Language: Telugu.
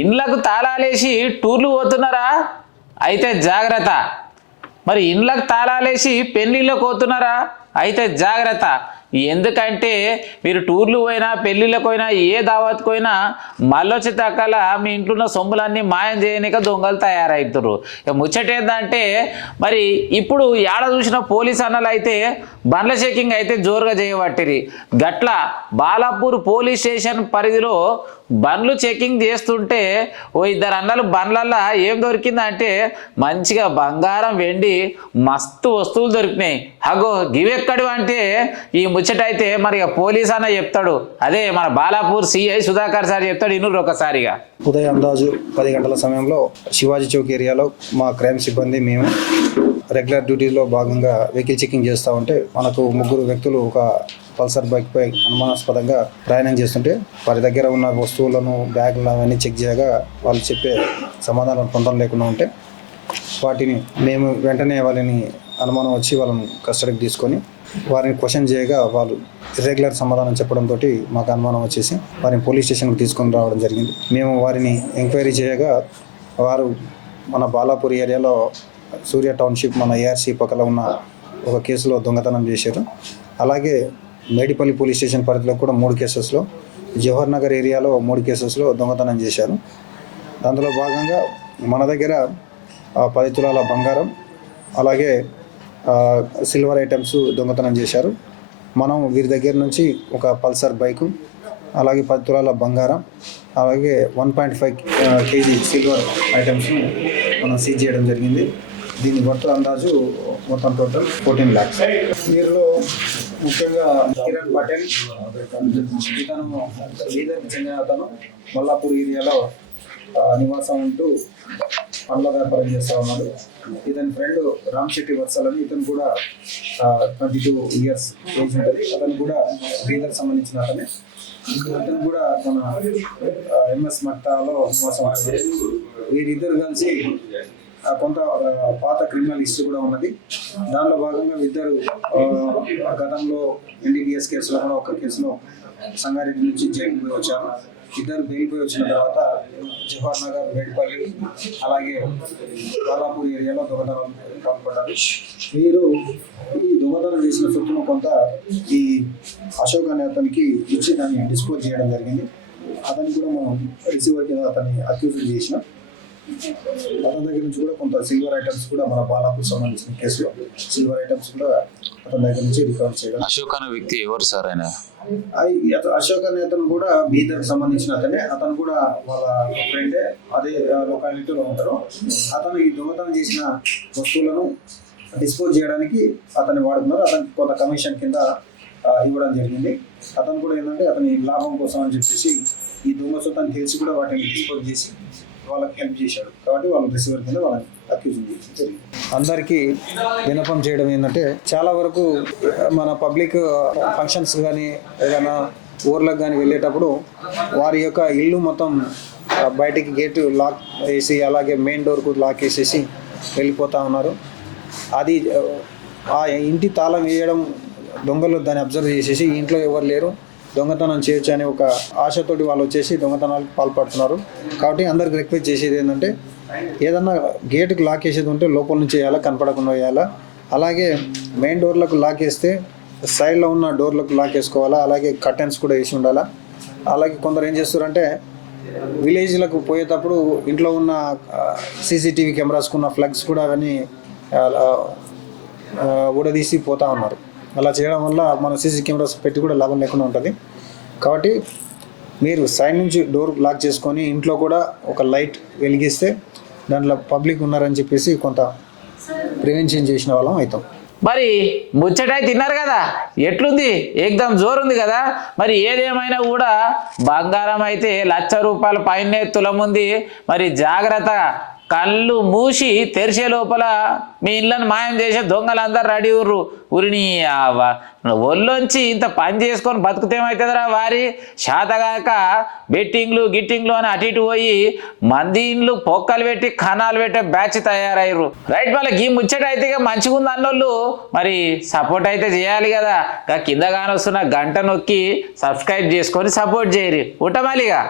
ఇండ్లకు తాళాలేసి టూర్లు పోతున్నారా? అయితే జాగ్రత్త. మరి ఇండ్లకు తాళాలేసి పెళ్ళిళ్ళకు పోతున్నారా? అయితే జాగ్రత్త. ఎందుకంటే మీరు టూర్లు పోయినా పెళ్ళిళ్ళకు పోయినా ఏ దావత్కు పోయినా మళ్ళొచ్చి తక్కల మీ ఇంట్లో ఉన్న సొమ్ములన్నీ మాయం చేయనిక దొంగలు తయారవుతారు. ఇక ముచ్చట ఏంటంటే మరి ఇప్పుడు ఏడ చూసిన పోలీస్ అన్నలు అయితే బండ్ల చెకింగ్ అయితే జోరుగా చేయబట్టిరి. గట్ల బాలాపూర్ పోలీస్ స్టేషన్ పరిధిలో బండ్లు చెకింగ్ చేస్తుంటే ఓ ఇద్దరు అన్నలు బండ్లల్లో ఏం దొరికిందంటే మంచిగా బంగారం వెండి మస్తు వస్తువులు దొరికినాయి. అగో గివెక్కడు అంటే ఈ ముచ్చట అయితే మరి పోలీస్ అన్న చెప్తాడు. అదే మన బాలాపూర్ సిఐ సుధాకర్ సార్ చెప్తాడు. ఇన్నూరు ఒకసారిగా ఉదయం అందాజు 10 గంటల సమయంలో శివాజీ చౌక్ ఏరియాలో మా క్రైమ్ సిబ్బంది మేము రెగ్యులర్ డ్యూటీలో భాగంగా వెహికల్ చెకింగ్ చేస్తూ ఉంటే మనకు 3 వ్యక్తులు ఒక పల్సర్ బైక్పై అనుమానాస్పదంగా ప్రయాణం చేస్తుంటే వారి దగ్గర ఉన్న వస్తువులను బ్యాగులు అవన్నీ చెక్ చేయగా వాళ్ళు చెప్పే సమాధానం పొందడం లేకుండా ఉంటే వాటిని మేము వెంటనే వాళ్ళని అనుమానం వచ్చి వాళ్ళని కస్టడీకి తీసుకొని వారిని క్వశ్చన్ చేయగా వాళ్ళు ఇర్రెగ్యులర్ సమాధానం చెప్పడంతో మాకు అనుమానం వచ్చేసి వారిని పోలీస్ స్టేషన్కి తీసుకొని రావడం జరిగింది. మేము వారిని ఎంక్వైరీ చేయగా వారు మన బాలాపూర్ ఏరియాలో సూర్య టౌన్షిప్ మన ఏఆర్సీ పక్కన ఉన్న ఒక కేసులో దొంగతనం చేశారు. అలాగే మేడిపల్లి పోలీస్ స్టేషన్ పరిధిలో కూడా 3 కేసెస్లో, జవహర్ నగర్ ఏరియాలో 3 కేసెస్లో దొంగతనం చేశారు. అందులో భాగంగా మన దగ్గర 10 తులాల బంగారం అలాగే సిల్వర్ ఐటమ్స్ దొంగతనం చేశారు. మనం వీరి దగ్గర నుంచి ఒక పల్సర్ బైకు అలాగే 10 తులాల బంగారం అలాగే 1.5 kg సిల్వర్ ఐటమ్స్ను మనం సీజ్ చేయడం జరిగింది. దీని వర్త్ అందాజు మొత్తం టోటల్ 14 lakhs. వీరిలో ముఖ్యంగా కిరణ్ పటేల్ ఇతను శ్రీధర్కి చెందిన అతను మల్లాపూర్ ఏరియాలో నివాసం ఉంటూ పండ్ల వ్యాపారం చేస్తూ ఉన్నాడు. ఇతని ఫ్రెండ్ రామ్ శెట్టి వత్సల్ అని ఇతను కూడా 22 years ఏజ్ ఉంటుంది. అతను కూడా శ్రీధర్ సంబంధించిన అతనే. అతను కూడా మన ఎంఎస్ మట్టాలో నివాసం ఉంటుంది. వీరిద్దరు కలిసి కొంత పాత క్రిమినల్ హిస్టరీ కూడా ఉన్నది. దానిలో భాగంగా ఇద్దరు గతంలో ఎన్డీపీఎస్ కేసులో కూడా ఒక కేసులో సంగారెడ్డి నుంచి జైలుకి పోయి వచ్చారు. ఇద్దరు బెయిల్ పోయి వచ్చిన తర్వాత జవహర్ నగర్, మేడిపల్లి అలాగే బాలాపూర్ ఏరియాలో దొంగతనం పాల్పడ్డారు. వీరు ఈ దొంగతనం చేసిన సొత్తును కొంత ఈ అశోక్ అనే అతనికి ఇచ్చి దాన్ని డిస్పోజ్ చేయడం జరిగింది. అతన్ని కూడా మనం రిసీవర్ కింద అతన్ని అక్యూజ్ చేసినాం. అతని దగ్గర నుంచి కూడా కొంత సిల్వర్ ఐటమ్స్ కూడా మన బాలాపూర్ సంబంధించిన కేసులో సిల్వర్ ఐటమ్స్ కూడా అతని దగ్గర నుంచి రికవర్ చేయడం. అశోక్ అనే వ్యక్తి ఎవరు సార్? ఆయన అశోక్ అనే అతను కూడా బీదర్కి సంబంధించిన అతనే. అతను కూడా వాళ్ళ ఫ్రెండే, అదే లొకాలిటీలో ఉంటారు. అతను ఈ దొంగతనం చేసిన వస్తువులను డిస్పోజ్ చేయడానికి అతన్ని వాడుతున్నారు. అతనికి కొంత కమిషన్ కింద ఇవ్వడం జరిగింది. అతను కూడా ఏంటంటే అతని లాభం కోసం అని చెప్పేసి ఈ దొంగ సొత్తాన్ని తెలిసి కూడా వాటిని డిస్పోజ్ చేసి వాళ్ళకి హెల్ప్ చేశాడు. కాబట్టి వాళ్ళ రిసీవర్ కింద వాళ్ళని అక్యూజ్ జరిగింది. అందరికీ విన్నపం చేయడం ఏంటంటే చాలా వరకు మన పబ్లిక్ ఫంక్షన్స్ కానీ ఏదైనా ఊర్లకు కానీ వెళ్ళేటప్పుడు వారి యొక్క ఇల్లు మొత్తం బయటికి గేటు లాక్ వేసి అలాగే మెయిన్ డోర్కు లాక్ వేసేసి వెళ్ళిపోతూ ఉన్నారు. అది ఆ ఇంటి తాళం వేయడం దొంగలు దాన్ని అబ్జర్వ్ చేసేసి ఇంట్లో ఎవరు లేరు, దొంగతనం చేయొచ్చు అనే ఒక ఆశతోటి వాళ్ళు వచ్చేసి దొంగతనాలకు పాల్పడుతున్నారు. కాబట్టి అందరికి రిక్వెస్ట్ చేసేది ఏంటంటే ఏదన్నా గేటుకు లాక్ వేసేది ఉంటే లోపల నుంచి వేయాలా, కనపడకుండా వేయాలా. అలాగే మెయిన్ డోర్లకు లాక్ వేస్తే సైడ్లో ఉన్న డోర్లకు లాక్ వేసుకోవాలా. అలాగే కర్టెన్స్ కూడా వేసి ఉండాలా. అలాగే కొందరు ఏం చేస్తారంటే విలేజ్లకు పోయేటప్పుడు ఇంట్లో ఉన్న సీసీటీవీ కెమెరాస్కున్న ఫ్లగ్స్ కూడా అవన్నీ ఊడదీసి పోతూ ఉన్నారు. అలా చేయడం వల్ల మన సీసీ కెమెరాస్ పెట్టి కూడా లాభం లేకుండా ఉంటుంది. కాబట్టి మీరు సైడ్ నుంచి డోర్ లాక్ చేసుకొని ఇంట్లో కూడా ఒక లైట్ వెలిగిస్తే దాంట్లో పబ్లిక్ ఉన్నారని చెప్పేసి కొంత ప్రివెన్షన్ చేసిన వాళ్ళం అవుతాం. మరి ముచ్చటాయి తిన్నారు కదా, ఎట్లుంది? ఏకదం జోరుంది కదా. మరి ఏదేమైనా కూడా బంగారం అయితే ₹1,00,000 పైనే తులముంది. మరి జాగ్రత్త. కళ్ళు మూసి తెరిచే లోపల మీ ఇళ్ళని మాయం చేసే దొంగలందరూ రెడీ ఉరిని ఒళ్ళొంచి ఇంత పని చేసుకొని బతుకుతేమవుతుందిరా వారి శాతగాక బెట్టింగ్లు గిట్టింగ్లు అని అటు ఇటు పోయి మంది ఇండ్లు పొక్కలు పెట్టి కణాలు పెట్టే బ్యాచ్ తయారయ్యారు. రైట్, వాళ్ళకి ఈ ముచ్చట అయితే మంచిగా ఉంది అన్నోళ్ళు మరి సపోర్ట్ అయితే చేయాలి కదా. కింద కానొస్తున్న గంట నొక్కి సబ్స్క్రైబ్ చేసుకొని సపోర్ట్ చేయరు. ఉటమాలిగా.